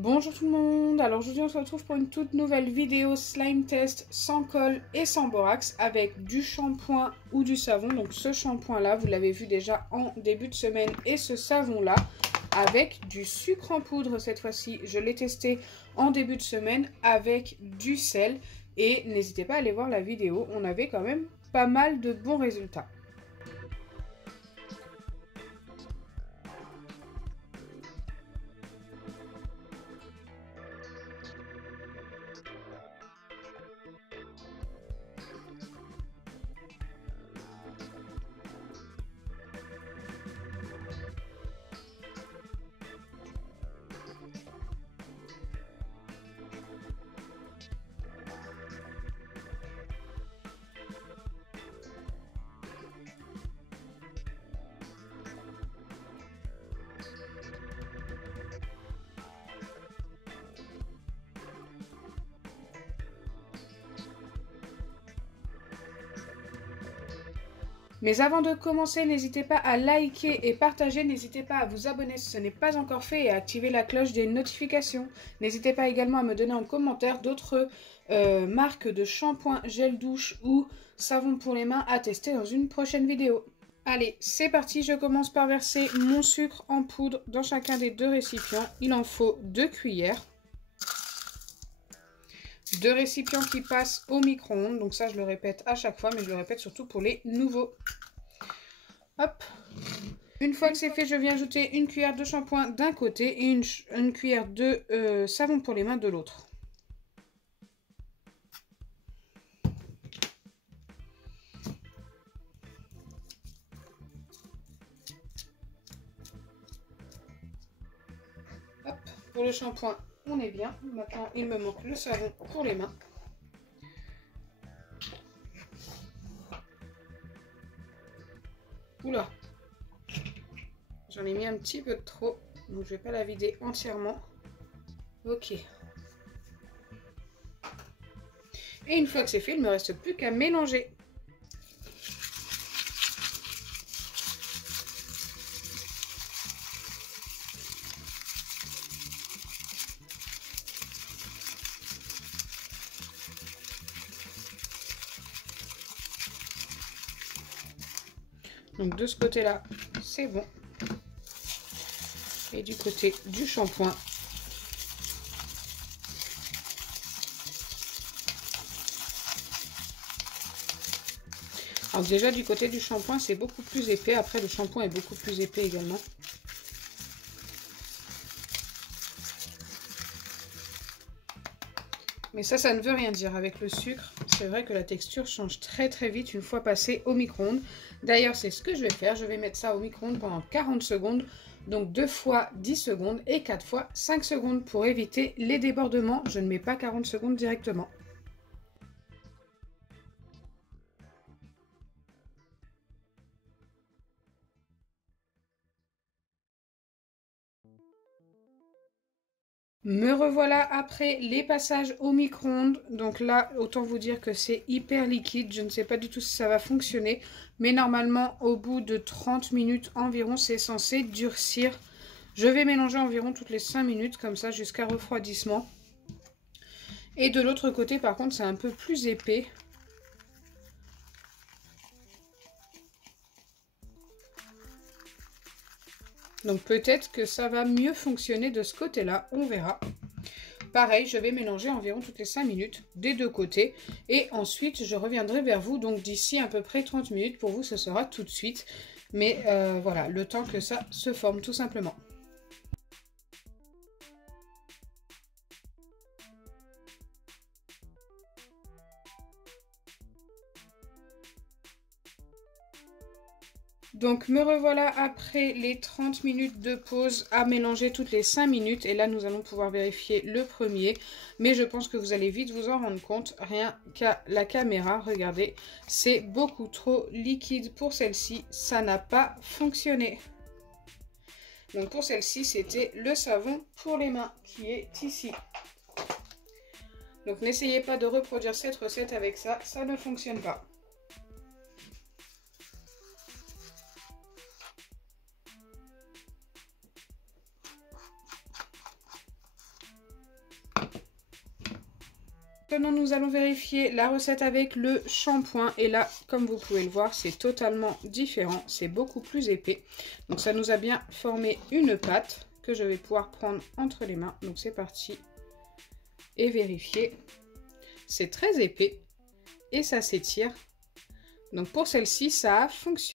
Bonjour tout le monde, alors aujourd'hui on se retrouve pour une toute nouvelle vidéo slime test sans colle et sans borax avec du shampoing ou du savon. Donc ce shampoing là vous l'avez vu déjà en début de semaine et ce savon là avec du sucre en poudre cette fois-ci. Je l'ai testé en début de semaine avec du sel et n'hésitez pas à aller voir la vidéo, on avait quand même pas mal de bons résultats. Mais avant de commencer, n'hésitez pas à liker et partager, n'hésitez pas à vous abonner si ce n'est pas encore fait et à activer la cloche des notifications. N'hésitez pas également à me donner en commentaire d'autres marques de shampoing, gel douche ou savon pour les mains à tester dans une prochaine vidéo. Allez, c'est parti, je commence par verser mon sucre en poudre dans chacun des deux récipients. Il en faut 2 cuillères. 2 récipients qui passent au micro-ondes, donc ça je le répète à chaque fois, mais je le répète surtout pour les nouveaux. Hop. Une fois que c'est fait, je viens ajouter une cuillère de shampoing d'un côté et une cuillère de savon pour les mains de l'autre. Hop. Pour le shampoing, on est bien. Maintenant, il me manque le savon pour les mains. Oula, j'en ai mis un petit peu de trop, donc je vais pas la vider entièrement. Ok. Et une fois que c'est fait, il ne me reste plus qu'à mélanger. Donc de ce côté-là, c'est bon. Et du côté du shampoing. Alors déjà du côté du shampoing, c'est beaucoup plus épais. Après, le shampoing est beaucoup plus épais également. Mais ça ne veut rien dire. Avec le sucre, c'est vrai que la texture change très vite une fois passé au micro-ondes. D'ailleurs, c'est ce que je vais faire. Je vais mettre ça au micro-ondes pendant 40 secondes. Donc 2 fois 10 secondes et 4 fois 5 secondes pour éviter les débordements. Je ne mets pas 40 secondes directement. Me revoilà après les passages au micro-ondes. Donc là, autant vous dire que c'est hyper liquide. Je ne sais pas du tout si ça va fonctionner. Mais normalement, au bout de 30 minutes environ, c'est censé durcir. Je vais mélanger environ toutes les 5 minutes, comme ça, jusqu'à refroidissement. Et de l'autre côté, par contre, c'est un peu plus épais. Donc peut-être que ça va mieux fonctionner de ce côté-là, on verra. Pareil, je vais mélanger environ toutes les 5 minutes des deux côtés. Et ensuite, je reviendrai vers vous. Donc d'ici à peu près 30 minutes, pour vous, ce sera tout de suite. Mais voilà, le temps que ça se forme tout simplement. Donc me revoilà après les 30 minutes de pause à mélanger toutes les 5 minutes. Et là nous allons pouvoir vérifier le premier. Mais je pense que vous allez vite vous en rendre compte. Rien qu'à la caméra, regardez. C'est beaucoup trop liquide pour celle-ci. Ça n'a pas fonctionné. Donc pour celle-ci c'était le savon pour les mains qui est ici. Donc n'essayez pas de reproduire cette recette avec ça. Ça ne fonctionne pas. Maintenant, nous allons vérifier la recette avec le shampoing. Et là, comme vous pouvez le voir, c'est totalement différent. C'est beaucoup plus épais. Donc, ça nous a bien formé une pâte que je vais pouvoir prendre entre les mains. Donc, c'est parti. Et vérifier. C'est très épais et ça s'étire. Donc, pour celle-ci, ça a fonctionné.